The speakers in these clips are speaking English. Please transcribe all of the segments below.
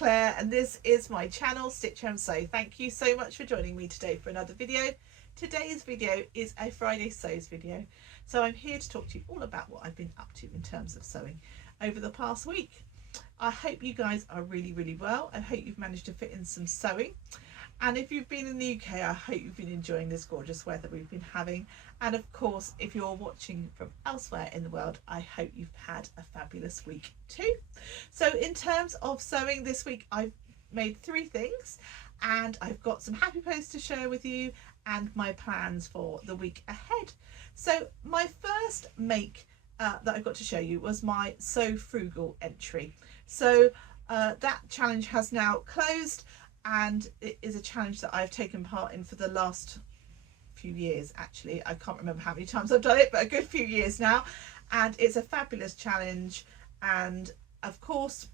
Claire and this is my channel Stitch and Sew. Thank you so much for joining me today for another video. Today's video is a Friday Sews video, so I'm here to talk to you all about what I've been up to in terms of sewing over the past week. I hope you guys are really well. I hope you've managed to fit in some sewing, and if you've been in the UK, I hope you've been enjoying this gorgeous weather we've been having. And of course, if you're watching from elsewhere in the world, I hope you've had a fabulous week too. So in terms of sewing this week, I've made 3 things and I've got some happy posts to share with you and my plans for the week ahead. So my first make that I've got to show you was my Sew Frugal entry. So that challenge has now closed, and it is a challenge that I've taken part in for the last few years. Actually, I can't remember how many times I've done it, but a good few years now, and it's a fabulous challenge. And of course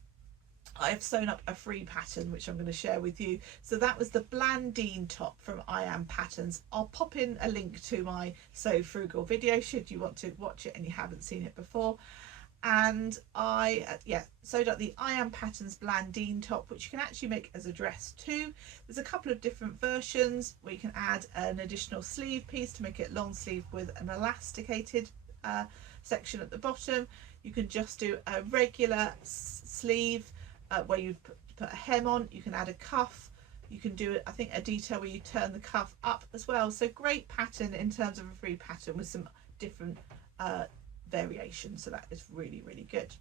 I've sewn up a free pattern which I'm going to share with you. So that was the Blandine top from I Am Patterns. I'll pop in a link to my Sew Frugal video should you want to watch it and you haven't seen it before. And I sewed up the I Am Patterns Blandine top, which you can actually make as a dress too. There's a couple of different versions where you can add an additional sleeve piece to make it long sleeve with an elasticated section at the bottom. You can just do a regular sleeve where you put a hem on. You can add a cuff. You can do, I think, a detail where you turn the cuff up as well. So great pattern in terms of a free pattern with some different variations. So that is really good.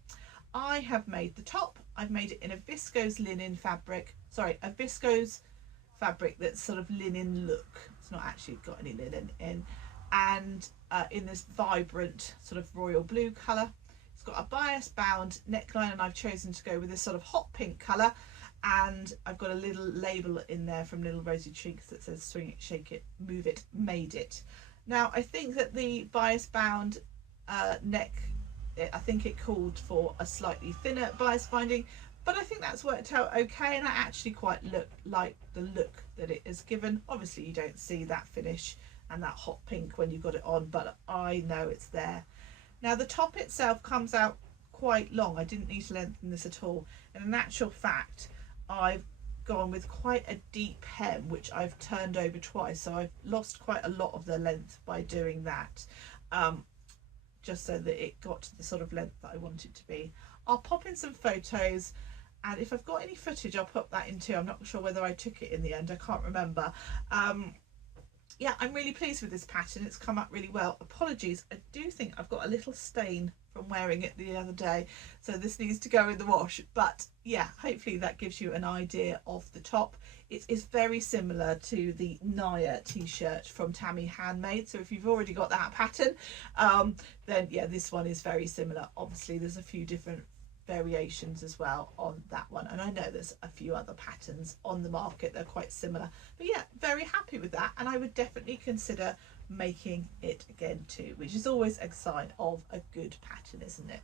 I have made the top. I've made it in a viscose linen fabric, sorry, a viscose fabric that's sort of linen look. It's not actually got any linen in, and in this vibrant sort of royal blue colour. It's got a bias bound neckline, and I've chosen to go with this sort of hot pink colour, and I've got a little label in there from Little Rosy Cheeks that says swing it, shake it, move it, made it. Now I think that the bias bound neck, I think it called for a slightly thinner bias binding, but I think that's worked out okay, and I actually quite like the look that it is given. Obviously you don't see that finish and that hot pink when you've got it on, but I know it's there. Now the top itself comes out quite long. I didn't need to lengthen this at all, and in actual fact I've gone with quite a deep hem which I've turned over twice, so I've lost quite a lot of the length by doing that, just so that it got to the sort of length that I want it to be. I'll pop in some photos, and if I've got any footage I'll put that in too. I'm not sure whether I took it in the end, I can't remember. Yeah, I'm really pleased with this pattern. It's come up really well. Apologies, I do think I've got a little stain from wearing it the other day, so this needs to go in the wash. But yeah, hopefully that gives you an idea of the top. It is very similar to the Naya t-shirt from Tammy Handmade, so if you've already got that pattern, then yeah, this one is very similar. Obviously there's a few different variations as well on that one, and I know there's a few other patterns on the market that are quite similar, but yeah, very happy with that, and I would definitely consider making it again too, which is always a sign of a good pattern, isn't it?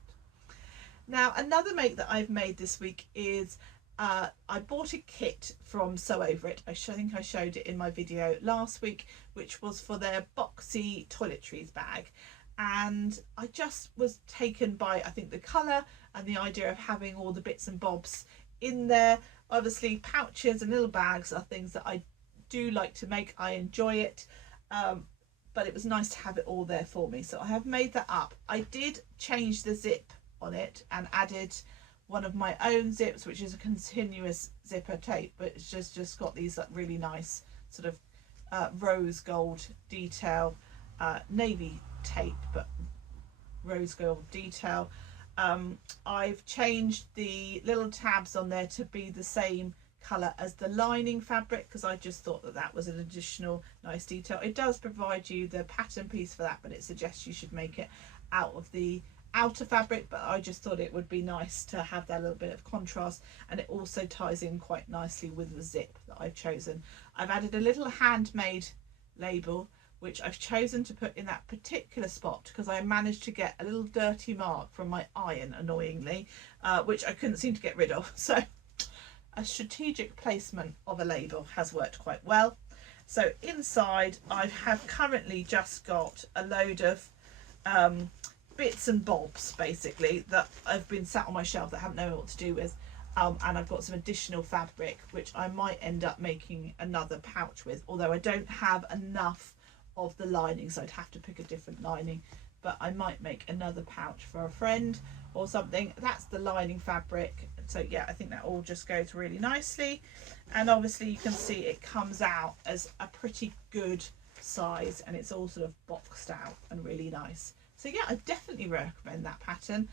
Now another make that I've made this week is I bought a kit from Sew Over It. I think I showed it in my video last week, which was for their boxy toiletries bag, and I just was taken by, I think, the colour and the idea of having all the bits and bobs in there. Obviously pouches and little bags are things that I do like to make. I enjoy it, but it was nice to have it all there for me, so I have made that up. I did change the zip on it and added one of my own zips, which is a continuous zipper tape, but it's just got these like really nice sort of rose gold detail, navy tape but rose gold detail. I've changed the little tabs on there to be the same colour as the lining fabric, because I just thought that that was an additional nice detail. It does provide you the pattern piece for that, but it suggests you should make it out of the outer fabric, but I just thought it would be nice to have that little bit of contrast, and it also ties in quite nicely with the zip that I've chosen. I've added a little handmade label which I've chosen to put in that particular spot because I managed to get a little dirty mark from my iron, annoyingly, which I couldn't seem to get rid of. So a strategic placement of a label has worked quite well. So inside I have currently just got a load of bits and bobs basically that have been sat on my shelf that I haven't known what to do with. And I've got some additional fabric which I might end up making another pouch with, although I don't have enough of the lining, so I'd have to pick a different lining, but I might make another pouch for a friend or something. That's the lining fabric. So yeah, I think that all just goes really nicely, and obviously you can see it comes out as a pretty good size, and it's all sort of boxed out and really nice. So yeah, I definitely recommend that pattern.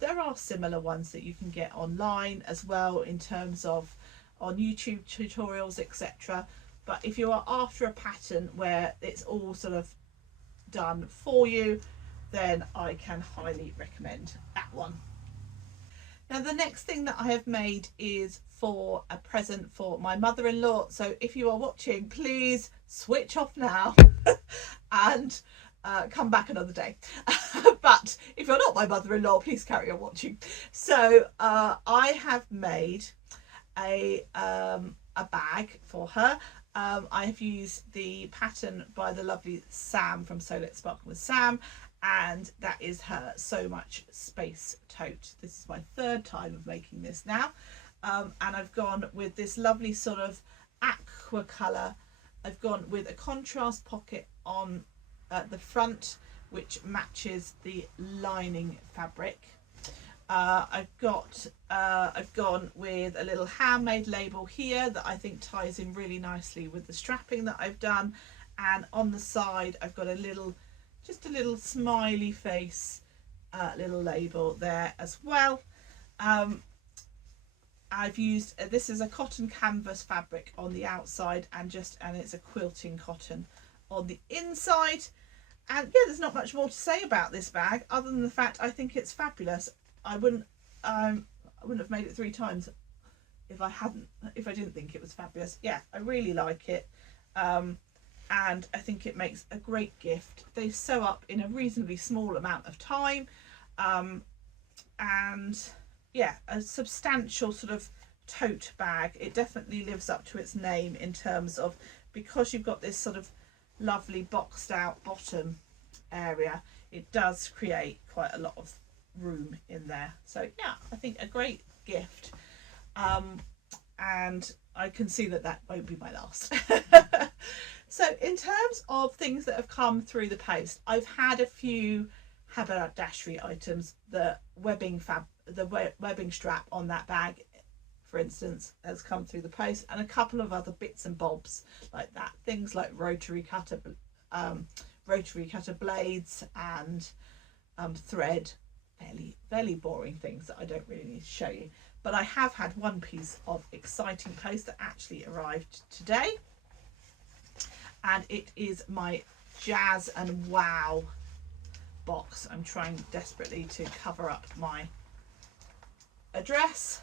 There are similar ones that you can get online as well, in terms of on YouTube tutorials, etc. But if you are after a pattern where it's all sort of done for you, then I can highly recommend that one. Now the next thing that I have made is for a present for my mother-in-law. So if you are watching, please switch off now and come back another day. But if you're not my mother-in-law, please carry on watching. So I have made a bag for her. I have used the pattern by the lovely Sam from So Let's Sparkle with Sam, and that is her So Much Space tote. This is my third time of making this now, and I've gone with this lovely sort of aqua colour. I've gone with a contrast pocket on the front which matches the lining fabric. I've gone with a little handmade label here that I think ties in really nicely with the strapping that I've done, and on the side I've got just a little smiley face little label there as well. I've used this is a cotton canvas fabric on the outside, and it's a quilting cotton on the inside. And yeah, there's not much more to say about this bag other than the fact I think it's fabulous. I wouldn't have made it 3 times if I didn't think it was fabulous. Yeah, I really like it, and I think it makes a great gift. They sew up in a reasonably small amount of time, and yeah, a substantial sort of tote bag. It definitely lives up to its name in terms of, because you've got this sort of lovely boxed out bottom area, it does create quite a lot of room in there. So yeah, I think a great gift, and I can see that won't be my last. So in terms of things that have come through the post, I've had a few haberdashery items. The webbing strap on that bag, for instance, has come through the post, and a couple of other bits and bobs like that, things like rotary cutter blades and thread, fairly boring things that I don't really need to show you. But I have had one piece of exciting post that actually arrived today, and it is my Jazz and Wow box. I'm trying desperately to cover up my address.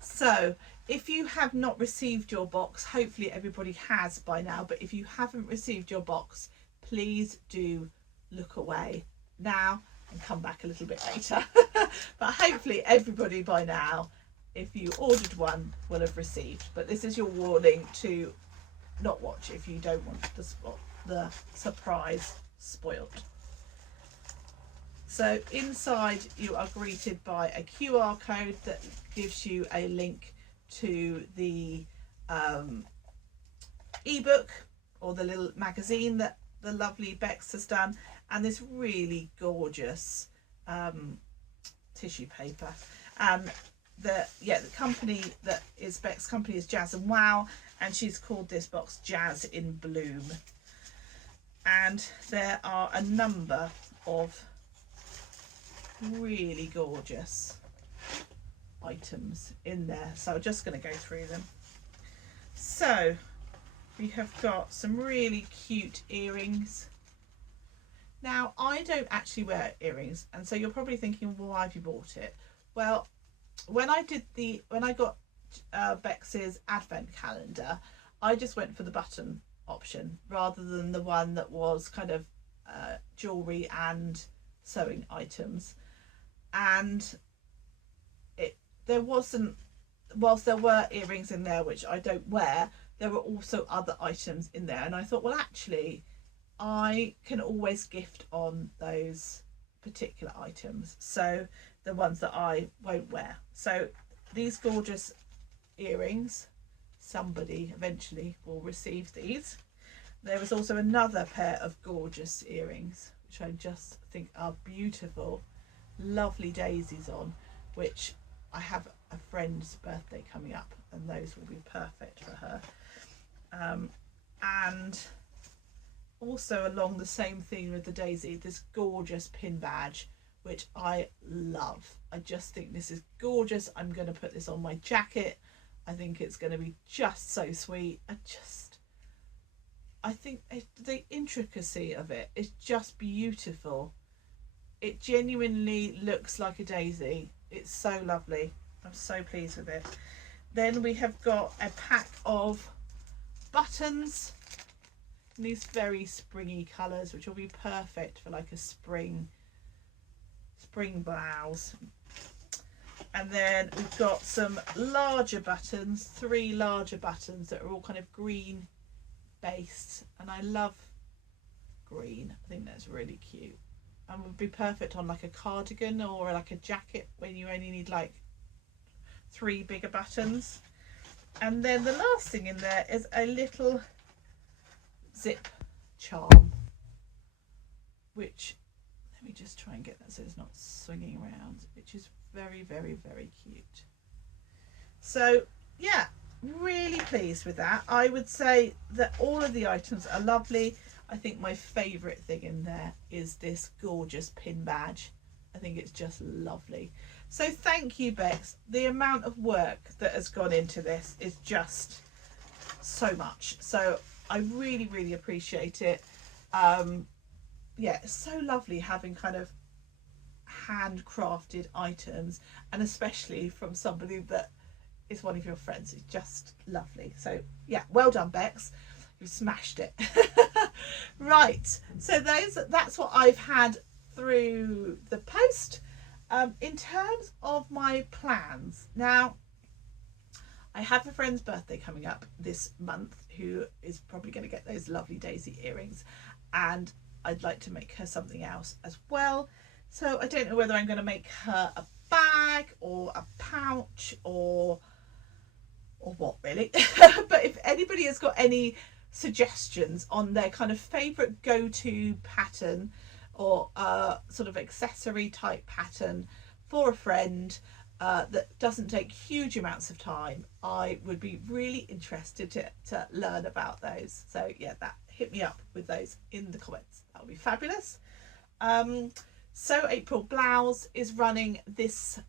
So if you have not received your box, hopefully everybody has by now, but if you haven't received your box, please do look away now and come back a little bit later. But hopefully everybody by now, if you ordered one, will have received. But this is your warning to not watch if you don't want the surprise spoiled. So inside you are greeted by a QR code that gives you a link to the ebook or the little magazine that the lovely Bex has done, and this really gorgeous tissue paper. And the company that is Beck's company is Jazz and Wow, and she's called this box Jazz in Bloom. And there are a number of really gorgeous items in there, so I'm just going to go through them. So we have got some really cute earrings. Now I don't actually wear earrings, and so you're probably thinking, well, why have you bought it? Well, when I got Bex's advent calendar, I just went for the button option rather than the one that was kind of jewelry and sewing items. And whilst there were earrings in there which I don't wear, there were also other items in there, and I thought, well, actually I can always gift on those particular items, so the ones that I won't wear. So these gorgeous earrings. Somebody eventually will receive these. There was also another pair of gorgeous earrings, which I just think are beautiful. Lovely daisies on, which I have a friend's birthday coming up, and those will be perfect for her. And also along the same theme with the daisy, this gorgeous pin badge, which I love. I just think this is gorgeous. I'm going to put this on my jacket. I think it's going to be just so sweet. I think the intricacy of it is just beautiful. It genuinely looks like a daisy. It's so lovely. I'm so pleased with it. Then we have got a pack of buttons in these very springy colours, which will be perfect for like a spring blouse. And then we've got some larger buttons, 3 larger buttons that are all kind of green based, and I love green. I think that's really cute and would be perfect on like a cardigan or like a jacket when you only need like 3 bigger buttons. And then the last thing in there is a little zip charm, which, let me just try and get that so it's not swinging around, which is very, very, very cute. So yeah, really pleased with that. I would say that all of the items are lovely. I think my favourite thing in there is this gorgeous pin badge. I think it's just lovely. So thank you, Bex. The amount of work that has gone into this is just so much. So I really, really appreciate it. Yeah, it's so lovely having kind of handcrafted items, and especially from somebody that is one of your friends. It's just lovely. So yeah, well done, Bex. You smashed it. Right, so that's what I've had through the post. In terms of my plans, now I have a friend's birthday coming up this month who is probably going to get those lovely daisy earrings, and I'd like to make her something else as well. So I don't know whether I'm going to make her a bag or a pouch or what really. But if anybody has got any suggestions on their kind of favourite go-to pattern or sort of accessory type pattern for a friend that doesn't take huge amounts of time, I would be really interested to learn about those. So yeah, hit me up with those in the comments. That would be fabulous. So April Blouse is running this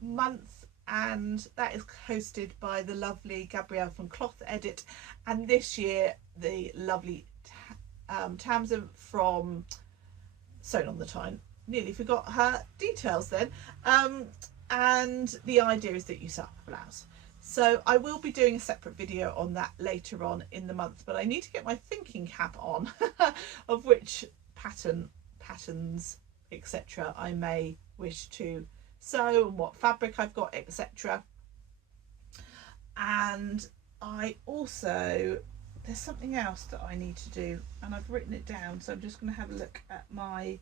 month, and that is hosted by the lovely Gabrielle from Cloth Edit, and this year the lovely Tamsin from Sewn on the Tyne. Nearly forgot her details then. And the idea is that you sew up a blouse. So I will be doing a separate video on that later on in the month, but I need to get my thinking cap on of which patterns, etc. I may wish to sew and what fabric I've got, etc. And I also, there's something else that I need to do, and I've written it down, so I'm just going to have a look at my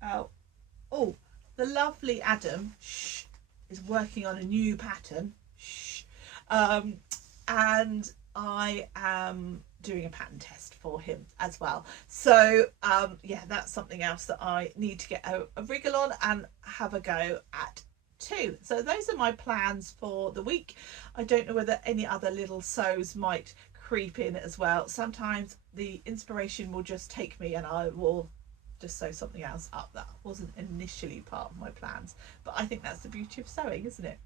the lovely Adam is working on a new pattern, and I am doing a pattern test for him as well. So yeah, that's something else that I need to get a wriggle on and have a go at too. So those are my plans for the week. I don't know whether any other little sews might creep in as well. Sometimes the inspiration will just take me and I will just sew something else up that wasn't initially part of my plans, but I think that's the beauty of sewing, isn't it?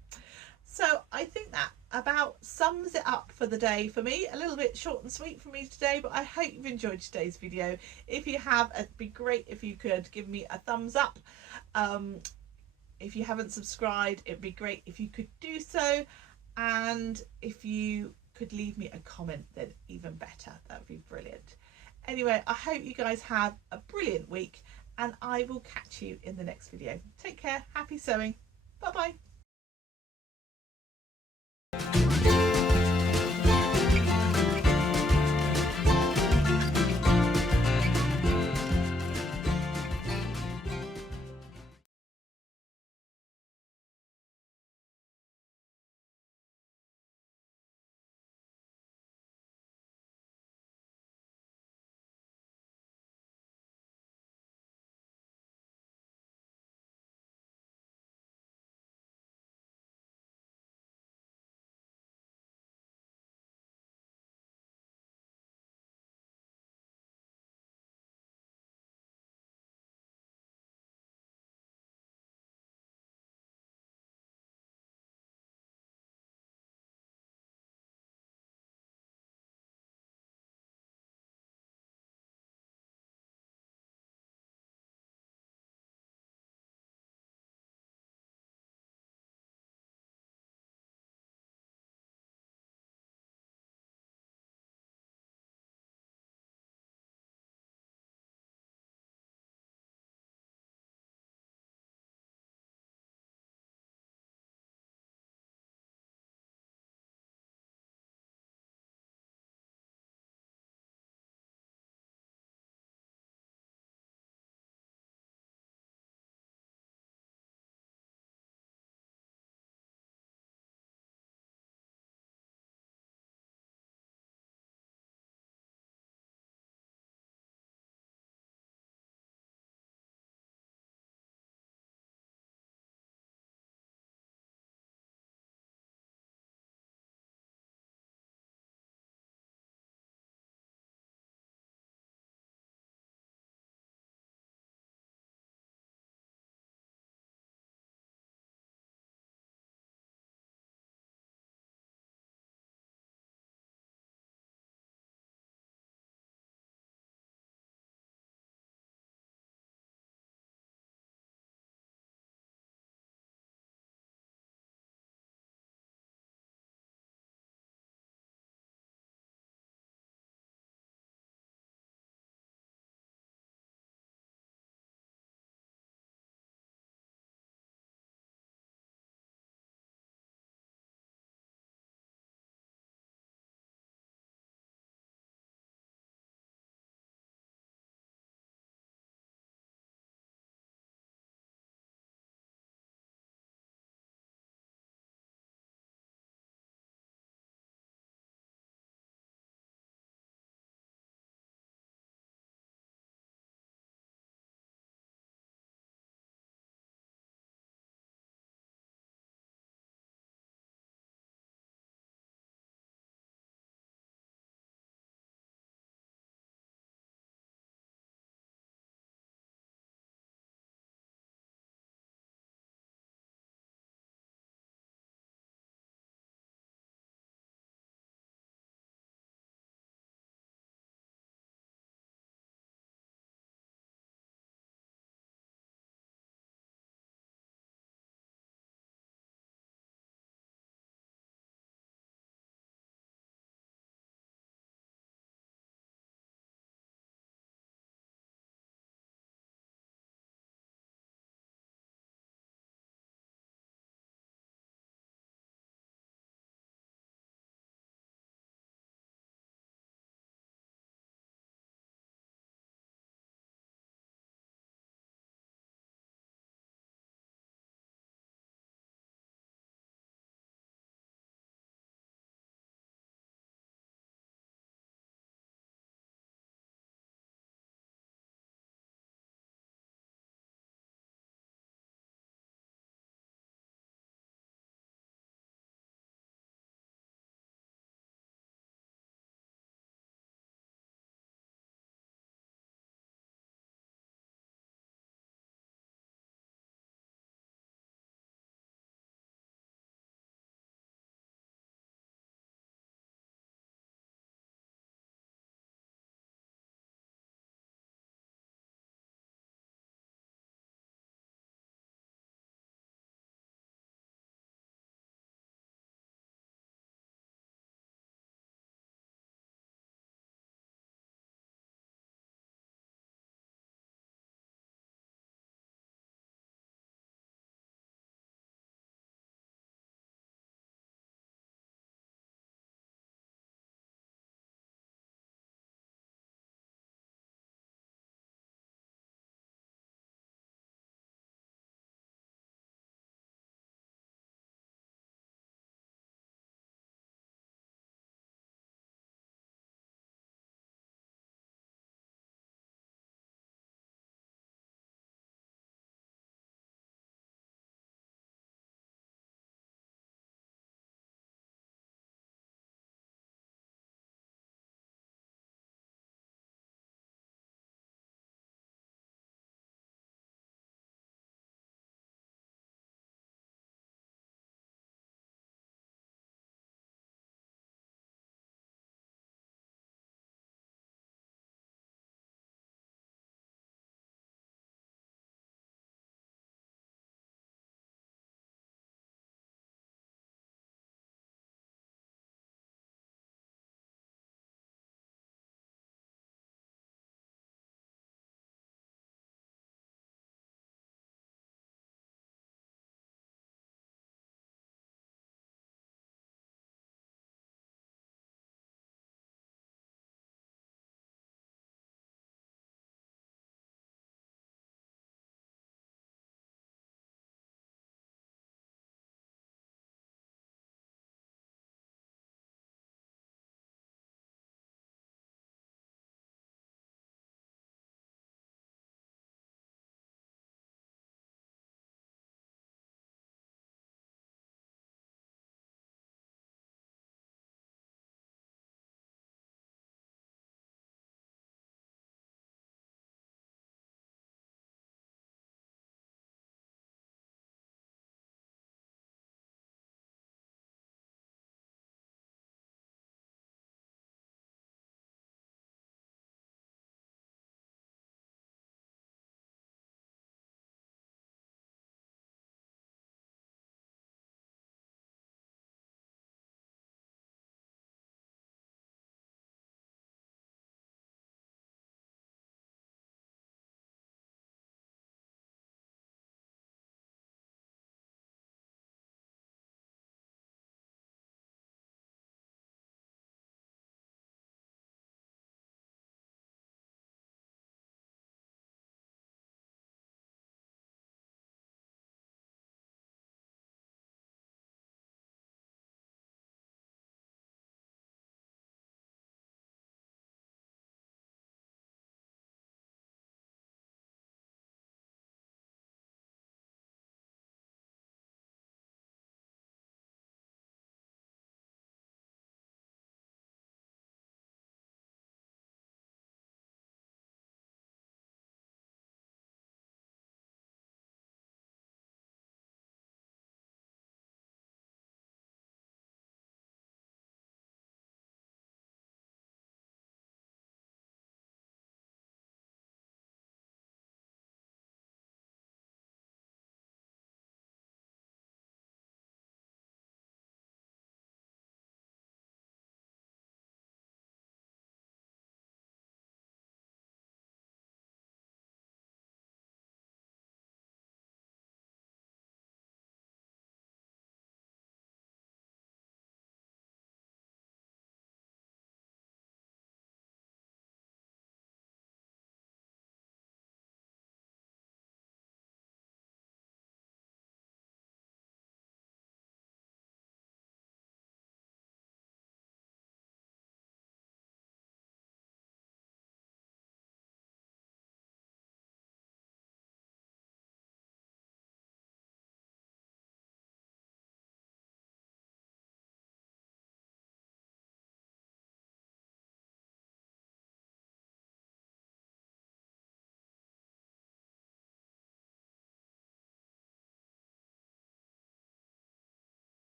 So I think that about sums it up for the day for me. A little bit short and sweet for me today, but I hope you've enjoyed today's video. If you have, it'd be great if you could give me a thumbs up. If you haven't subscribed, it'd be great if you could do so, and if you could leave me a comment, then even better. That would be brilliant. Anyway, I hope you guys have a brilliant week, and I will catch you in the next video. Take care, happy sewing, bye bye.